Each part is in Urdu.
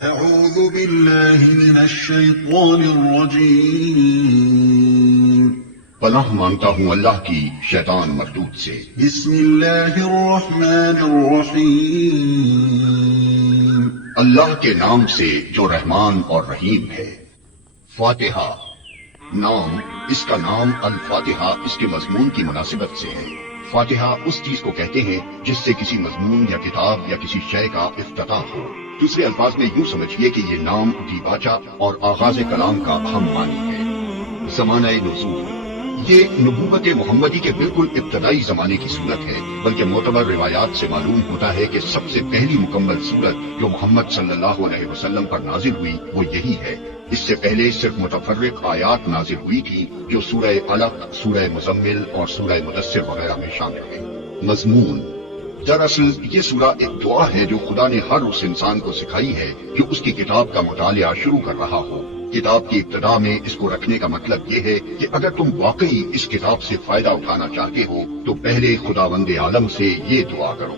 أعوذ بالله من الشيطان الرجيم پناہ مانگتا ہوں اللہ کی شیطان مردود سے۔ بسم الله الرحمن الرحيم اللہ کے نام سے جو رحمان اور رحیم ہے۔ فاتحہ نام، اس کا نام الفاتحہ اس کے مضمون کی مناسبت سے ہے۔ فاتحہ اس چیز کو کہتے ہیں جس سے کسی مضمون یا کتاب یا کسی شے کا افتتاح ہو۔ دوسرے الفاظ میں یوں سمجھیے کہ یہ نام دیباچہ اور آغاز کلام کا اہم معنی ہے۔ زمانہ نزول، یہ نبوت محمدی کے بالکل ابتدائی زمانے کی صورت ہے، بلکہ معتبر روایات سے معلوم ہوتا ہے کہ سب سے پہلی مکمل صورت جو محمد صلی اللہ علیہ وسلم پر نازل ہوئی وہ یہی ہے۔ اس سے پہلے صرف متفرق آیات نازل ہوئی تھی جو سورہ علق، سورہ مزمل اور سورہ مدثر وغیرہ میں شامل ہیں۔ مضمون، دراصل یہ سورہ ایک دعا ہے جو خدا نے ہر اس انسان کو سکھائی ہے جو اس کی کتاب کا مطالعہ شروع کر رہا ہو۔ کتاب کی ابتدا میں اس کو رکھنے کا مطلب یہ ہے کہ اگر تم واقعی اس کتاب سے فائدہ اٹھانا چاہتے ہو تو پہلے خداوند عالم سے یہ دعا کرو۔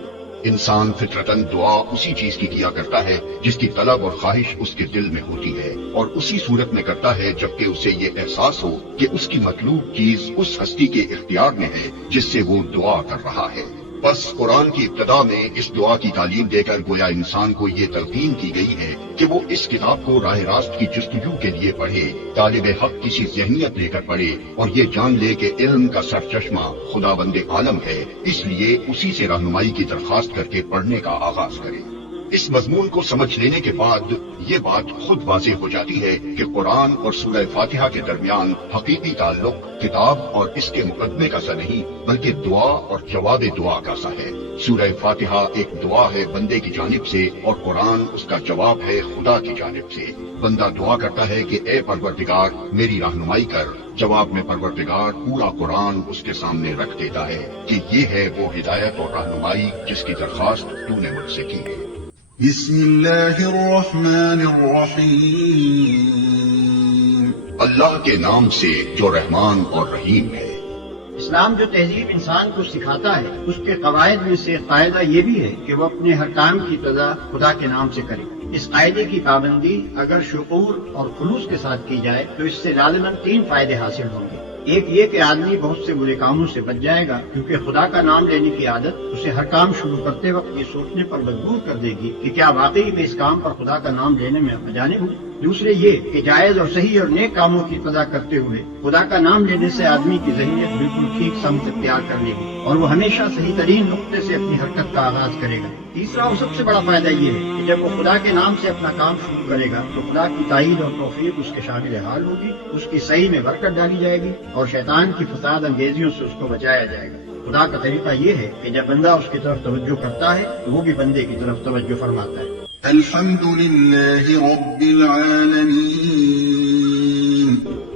انسان فطرتاً دعا اسی چیز کی کیا کرتا ہے جس کی طلب اور خواہش اس کے دل میں ہوتی ہے، اور اسی صورت میں کرتا ہے جبکہ اسے یہ احساس ہو کہ اس کی مطلوب چیز اس ہستی کے اختیار میں ہے جس سے وہ دعا کر رہا ہے۔ بس قرآن کی ابتدا میں اس دعا کی تعلیم دے کر گویا انسان کو یہ تلقین کی گئی ہے کہ وہ اس کتاب کو راہ راست کی جستجو کے لیے پڑھے، طالب حق کسی ذہنیت لے کر پڑھے اور یہ جان لے کہ علم کا سرچشمہ خداوند عالم ہے، اس لیے اسی سے رہنمائی کی درخواست کر کے پڑھنے کا آغاز کرے۔ اس مضمون کو سمجھ لینے کے بعد یہ بات خود واضح ہو جاتی ہے کہ قرآن اور سورہ فاتحہ کے درمیان حقیقی تعلق کتاب اور اس کے مقدمے کا سا نہیں بلکہ دعا اور جواب دعا کا سا ہے۔ سورہ فاتحہ ایک دعا ہے بندے کی جانب سے اور قرآن اس کا جواب ہے خدا کی جانب سے۔ بندہ دعا کرتا ہے کہ اے پروردگار میری رہنمائی کر، جواب میں پروردگار پورا قرآن اس کے سامنے رکھ دیتا ہے کہ یہ ہے وہ ہدایت اور رہنمائی جس کی درخواست تو نے مجھ سے کی ہے۔ بسم الله الرحمن الرحيم اللہ کے نام سے جو رحمان اور رحیم ہے۔ اسلام جو تہذیب انسان کو سکھاتا ہے اس کے قواعد میں سے قاعدہ یہ بھی ہے کہ وہ اپنے ہر کام کی ابتدا خدا کے نام سے کرے۔ اس قاعدے کی پابندی اگر شعور اور خلوص کے ساتھ کی جائے تو اس سے لازماً 3 فائدے حاصل ہوں گے۔ ایک یہ کہ آدمی بہت سے برے کاموں سے بچ جائے گا کیونکہ خدا کا نام لینے کی عادت اسے ہر کام شروع کرتے وقت یہ سوچنے پر مجبور کر دے گی کہ کیا واقعی میں اس کام پر خدا کا نام لینے میں مجانب ہوں۔ دوسرے یہ کہ جائز اور صحیح اور نیک کاموں کی ابتدا کرتے ہوئے خدا کا نام لینے سے آدمی کی ذہنیت بالکل ٹھیک سمت اختیار کر لے گی اور وہ ہمیشہ صحیح ترین نقطے سے اپنی حرکت کا آغاز کرے گا۔ تیسرا اور سب سے بڑا فائدہ یہ ہے کہ جب وہ خدا کے نام سے اپنا کام شروع کرے گا تو خدا کی تائید اور توفیق اس کے شامل حال ہوگی، اس کی صحیح میں برکت ڈالی جائے گی اور شیطان کی فساد انگیزیوں سے اس کو بچایا جائے گا۔ خدا کا طریقہ یہ ہے کہ جب بندہ اس کی طرف توجہ کرتا ہے تو وہ بھی بندے کی طرف توجہ فرماتا ہے۔ الحمد لله رب العالمين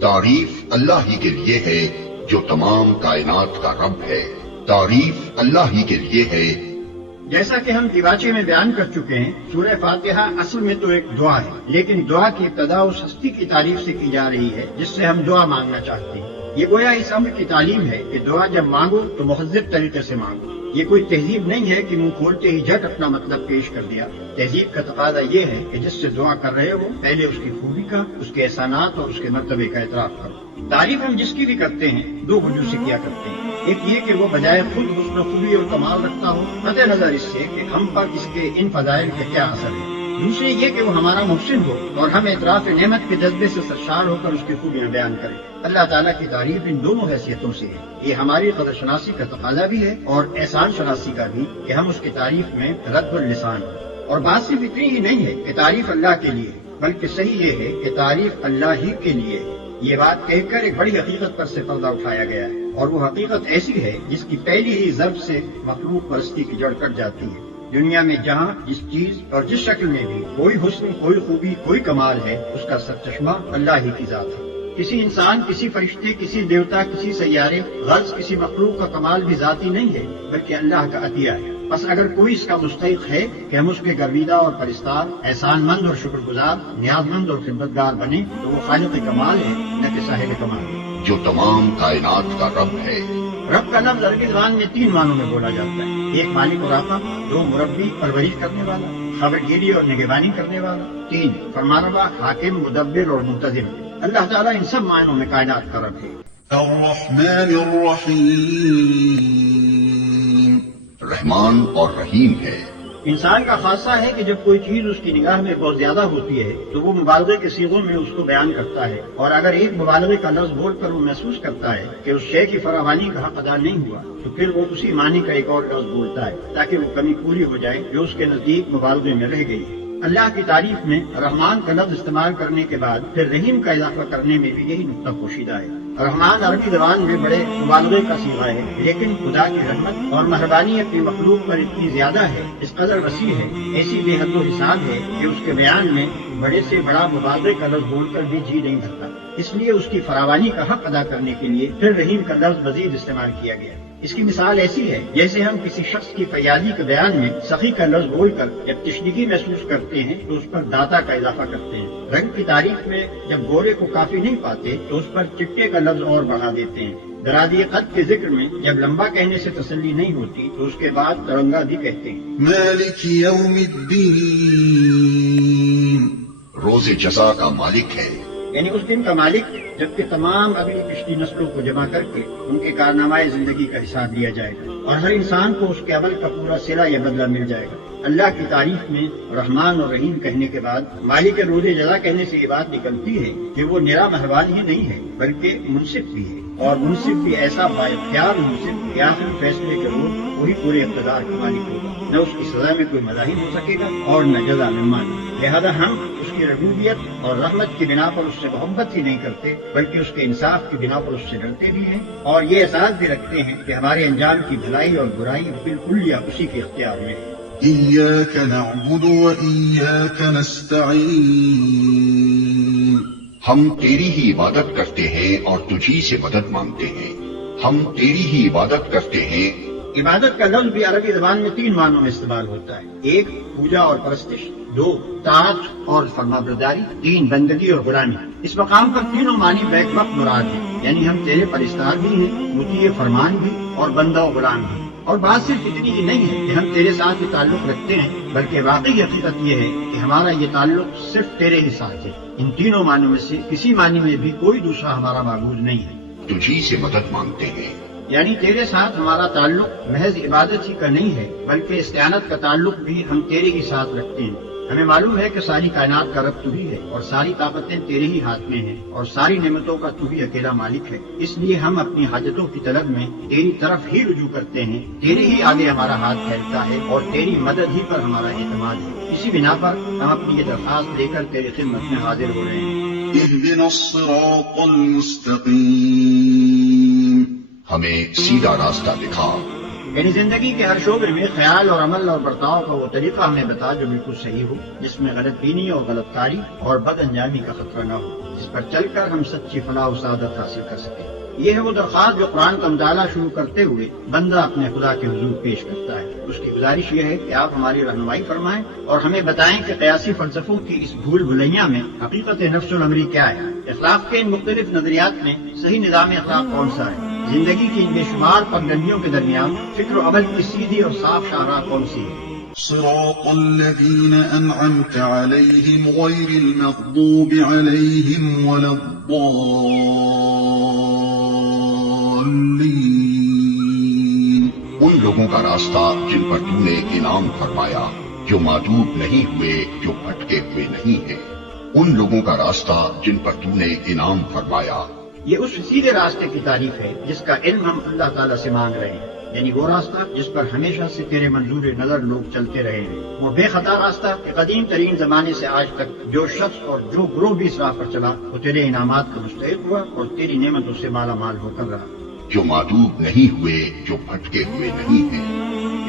تعریف اللہ ہی کے لیے ہے جو تمام کائنات کا رب ہے۔ تعریف اللہ ہی کے لیے ہے۔ جیسا کہ ہم دیباچے میں بیان کر چکے ہیں، سورہ فاتحہ اصل میں تو ایک دعا ہے، لیکن دعا کی ابتدا اس ہستی کی تعریف سے کی جا رہی ہے جس سے ہم دعا مانگنا چاہتے ہیں۔ یہ گویا اس امر کی تعلیم ہے کہ دعا جب مانگو تو مہذب طریقے سے مانگو۔ یہ کوئی تہذیب نہیں ہے کہ منہ کھولتے ہی جھٹ اپنا مطلب پیش کر دیا۔ تہذیب کا تقاضا یہ ہے کہ جس سے دعا کر رہے ہو پہلے اس کی خوبی کا، اس کے احسانات اور اس کے مرتبے کا اعتراف کرو۔ تعریف ہم جس کی بھی کرتے ہیں 2 وجوہ سے کیا کرتے ہیں۔ ایک یہ کہ وہ بجائے خود حسن و خوبی اور کمال رکھتا ہو، قطع نظر اس سے کہ ہم پر اس کے ان فضائل کا کیا اثر ہے۔ دوسرے یہ کہ وہ ہمارا محسن ہو اور ہم اعتراف نعمت کے جذبے سے سرشار ہو کر اس کی خوبیاں بیان کریں۔ اللہ تعالیٰ کی تعریف ان دونوں حیثیتوں سے ہے۔ یہ ہماری قدر شناسی کا تقاضا بھی ہے اور احسان شناسی کا بھی کہ ہم اس کی تعریف میں رد اللسان ہیں۔ اور بات صرف اتنی ہی نہیں ہے کہ تعریف اللہ کے لیے، بلکہ صحیح یہ ہے کہ تعریف اللہ ہی کے لیے ہے۔ یہ بات کہہ کر ایک بڑی حقیقت پر سے پردہ اٹھایا گیا ہے، اور وہ حقیقت ایسی ہے جس کی پہلی ہی ضرب سے مخلوق پرستی کی جڑ کٹ جاتی ہے۔ دنیا میں جہاں جس چیز اور جس شکل میں بھی کوئی حسن، کوئی خوبی، کوئی کمال ہے، اس کا سرچشمہ اللہ ہی کی ذات ہے۔ کسی انسان، کسی فرشتے، کسی دیوتا، کسی سیارے، غرض کسی مخلوق کا کمال بھی ذاتی نہیں ہے بلکہ اللہ کا عطیہ ہے۔ بس اگر کوئی اس کا مستحق ہے کہ ہم اس کے گرویدہ اور پرستار، احسان مند اور شکر گزار، نیاز مند اور خدمتگار بنے تو وہ خالق کمال ہے نہ کہ صاحب کمال ہے۔ جو تمام کائنات کا رب ہے۔ رب کا لفظ عربی زبان میں 3 معنوں میں بولا جاتا ہے۔ ایک مالک و رافع، 2 مربی پرورش کرنے والا، خبر گیری اور نگہبانی کرنے والا. 3 فرمانروا، حاکم، مدبر اور منتظم. اللہ تعالیٰ ان سب معنوں میں کائنات کا رب ہے. الرحمن الرحیم. رحمان اور رحیم ہے. انسان کا خاصہ ہے کہ جب کوئی چیز اس کی نگاہ میں بہت زیادہ ہوتی ہے تو وہ مبالغے کے صیغوں میں اس کو بیان کرتا ہے، اور اگر ایک مبالغے کا لفظ بول کر وہ محسوس کرتا ہے کہ اس شے کی فراوانی کا حق ادا نہیں ہوا تو پھر وہ اسی معنی کا ایک اور لفظ بولتا ہے تاکہ وہ کمی پوری ہو جائے جو اس کے نزدیک مبالغے میں رہ گئی. اللہ کی تعریف میں رحمان کا لفظ استعمال کرنے کے بعد پھر رحیم کا اضافہ کرنے میں بھی یہی نقطہ پوشیدہ ہے. رحمان عربی زبان میں بڑے مبالغے کا صیغہ ہے، لیکن خدا کی رحمت اور مہربانی اپنی مخلوق پر اتنی زیادہ ہے، اس قدر وسیع ہے، ایسی بے حد و حساب ہے کہ اس کے بیان میں بڑے سے بڑا مبالغے کا لفظ بول کر بھی جی نہیں بھرتا. اس لیے اس کی فراوانی کا حق ادا کرنے کے لیے پھر رحیم کا لفظ مزید استعمال کیا گیا. اس کی مثال ایسی ہے جیسے ہم کسی شخص کی فیاضی کے بیان میں سخی کا لفظ بول کر جب تشنگی محسوس کرتے ہیں تو اس پر داتا کا اضافہ کرتے ہیں. رنگ کی تعریف میں جب گورے کو کافی نہیں پاتے تو اس پر چٹے کا لفظ اور بڑھا دیتے ہیں. درازی قد کے ذکر میں جب لمبا کہنے سے تسلی نہیں ہوتی تو اس کے بعد ترنگا بھی کہتے ہیں. مالک یوم الدین. روز جزا کا مالک ہے. یعنی اس دن کا مالک جبکہ تمام اگلی پچھلی نسلوں کو جمع کر کے ان کے کارنامہ زندگی کا حساب لیا جائے گا اور ہر انسان کو اس کے عمل کا پورا صلہ یا بدلہ مل جائے گا. اللہ کی تعریف میں رحمان اور رحیم کہنے کے بعد مالک روز جزا کہنے سے یہ بات نکلتی ہے کہ وہ نرا مہربان ہی نہیں ہے بلکہ منصف بھی ہے، اور منصف بھی ایسا بااختیار منصف کہ آخری فیصلے کے روز وہی پورے اقتدار کا مالک ہوگا. نہ اس کی سزا میں کوئی مزاحم ہو سکے گا اور نہ جزا میں مانی. لہذا ہم اس کی ربوبیت اور رحمت کی بنا پر اس سے محبت ہی نہیں کرتے بلکہ اس کے انصاف کی بنا پر اس سے ڈرتے بھی ہیں اور یہ احساس بھی رکھتے ہیں کہ ہمارے انجام کی بھلائی اور برائی بالکل یا اسی کے اختیار میں ہے. إياك نعبد وإياك نستعين. ہم تیری ہی عبادت کرتے ہیں اور تجھی سے مدد مانگتے ہیں. ہم تیری ہی عبادت کرتے ہیں. عبادت کا لفظ بھی عربی زبان میں 3 معنوں میں استعمال ہوتا ہے. 1 پوجا اور پرستش، 2 طاعت اور فرمانبرداری، 3 بندگی اور غلامی. اس مقام پر تینوں معنی بیک وقت مراد ہیں، یعنی ہم تیرے پرستار بھی ہیں، مطیع فرمان بھی اور بندہ و غلام بھی. اور بات صرف اتنی ہی نہیں ہے کہ ہم تیرے ساتھ یہ تعلق رکھتے ہیں بلکہ واقعی حقیقت یہ ہے کہ ہمارا یہ تعلق صرف تیرے ہی ساتھ ہے. ان تینوں معنوں میں سے کسی معنی میں بھی کوئی دوسرا ہمارا معبود نہیں ہے. تجھی سے مدد مانگتے ہیں، یعنی تیرے ساتھ ہمارا تعلق محض عبادت ہی کا نہیں ہے بلکہ استعانت کا تعلق بھی ہم تیرے ہی ساتھ رکھتے ہیں. ہمیں معلوم ہے کہ ساری کائنات کا رب تو ہی ہے اور ساری طاقتیں تیرے ہی ہاتھ میں ہیں اور ساری نعمتوں کا تو ہی اکیلا مالک ہے. اس لیے ہم اپنی حاجتوں کی طلب میں تیری طرف ہی رجوع کرتے ہیں. تیرے ہی آگے ہمارا ہاتھ پھیلتا ہے اور تیری مدد ہی پر ہمارا اعتماد ہے. اسی بنا پر ہم اپنی یہ درخواست لے کر تیری خدمت میں حاضر ہو رہے ہیں. اهدنا الصراط المستقيم. ہمیں سیدھا راستہ دکھا. یعنی زندگی کے ہر شعبے میں خیال اور عمل اور برتاؤ کا وہ طریقہ ہمیں بتا جو بالکل صحیح ہو، جس میں غلط بینی اور غلط کاری اور بد انجامی کا خطرہ نہ ہو، جس پر چل کر ہم سچی فلاح و سعادت حاصل کر سکیں. یہ ہے وہ درخواست جو قرآن کا مطالعہ شروع کرتے ہوئے بندہ اپنے خدا کے حضور پیش کرتا ہے. اس کی گزارش یہ ہے کہ آپ ہماری رہنمائی فرمائیں اور ہمیں بتائیں کہ قیاسی فلسفوں کی اس بھول بھلیاں میں حقیقت نفس الامری کیا ہے. اخلاق کے ان مختلف نظریات میں صحیح نظام اخلاق کون سا ہے؟ زندگی کی ان بے شمار پگڈنڈیوں کے درمیان فکر و عمل کی سیدھی اور صاف شاہراہ کون سی ہے؟ صراط الذين أنعمت عليهم غير المغضوب عليهم ولا الضالين. ان لوگوں کا راستہ جن پر تو نے انعام فرمایا، جو معدوب نہیں ہوئے، جو بھٹکے ہوئے نہیں ہیں. ان لوگوں کا راستہ جن پر تو نے انعام فرمایا. یہ اس سیدھے راستے کی تعریف ہے جس کا علم ہم اللہ تعالیٰ سے مانگ رہے ہیں، یعنی وہ راستہ جس پر ہمیشہ سے تیرے منظور نظر لوگ چلتے رہے ہیں. وہ بے خطا راستہ کہ قدیم ترین زمانے سے آج تک جو شخص اور جو گروہ بھی اس راہ پر چلا وہ تیرے انعامات کا مستحق ہوا اور تیری نعمتوں سے مالا مال ہو کر رہا. جو معدوب نہیں ہوئے، جو بھٹکے ہوئے نہیں ہیں.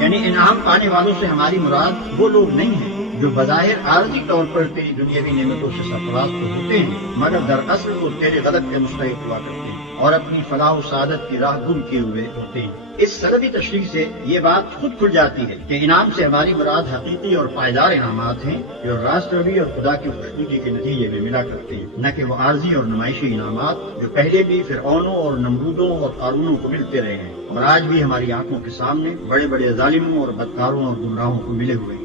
یعنی انعام پانے والوں سے ہماری مراد وہ لوگ نہیں ہیں جو بظاہر عارضی طور پر تیری دنیاوی نعمتوں سے سرفراز تو ہوتے ہیں مگر دراصل وہ تیرے غضب کے مستحق ہوا کرتے ہیں اور اپنی فلاح و سعادت کی راہ گم کیے ہوئے ہوتے ہیں. اس سببی تشریح سے یہ بات خود کھل جاتی ہے کہ انعام سے ہماری مراد حقیقی اور پائیدار انعامات ہیں جو راست روی اور خدا کی خوشنودی کے نتیجے میں ملا کرتے ہیں، نہ کہ وہ عارضی اور نمائشی انعامات جو پہلے بھی فرعونوں اور نمرودوں اور قارونوں کو ملتے رہے ہیں اور آج بھی ہماری آنکھوں کے سامنے بڑے بڑے ظالموں اور بدکاروں اور گمراہوں کو ملے ہوئے ہیں.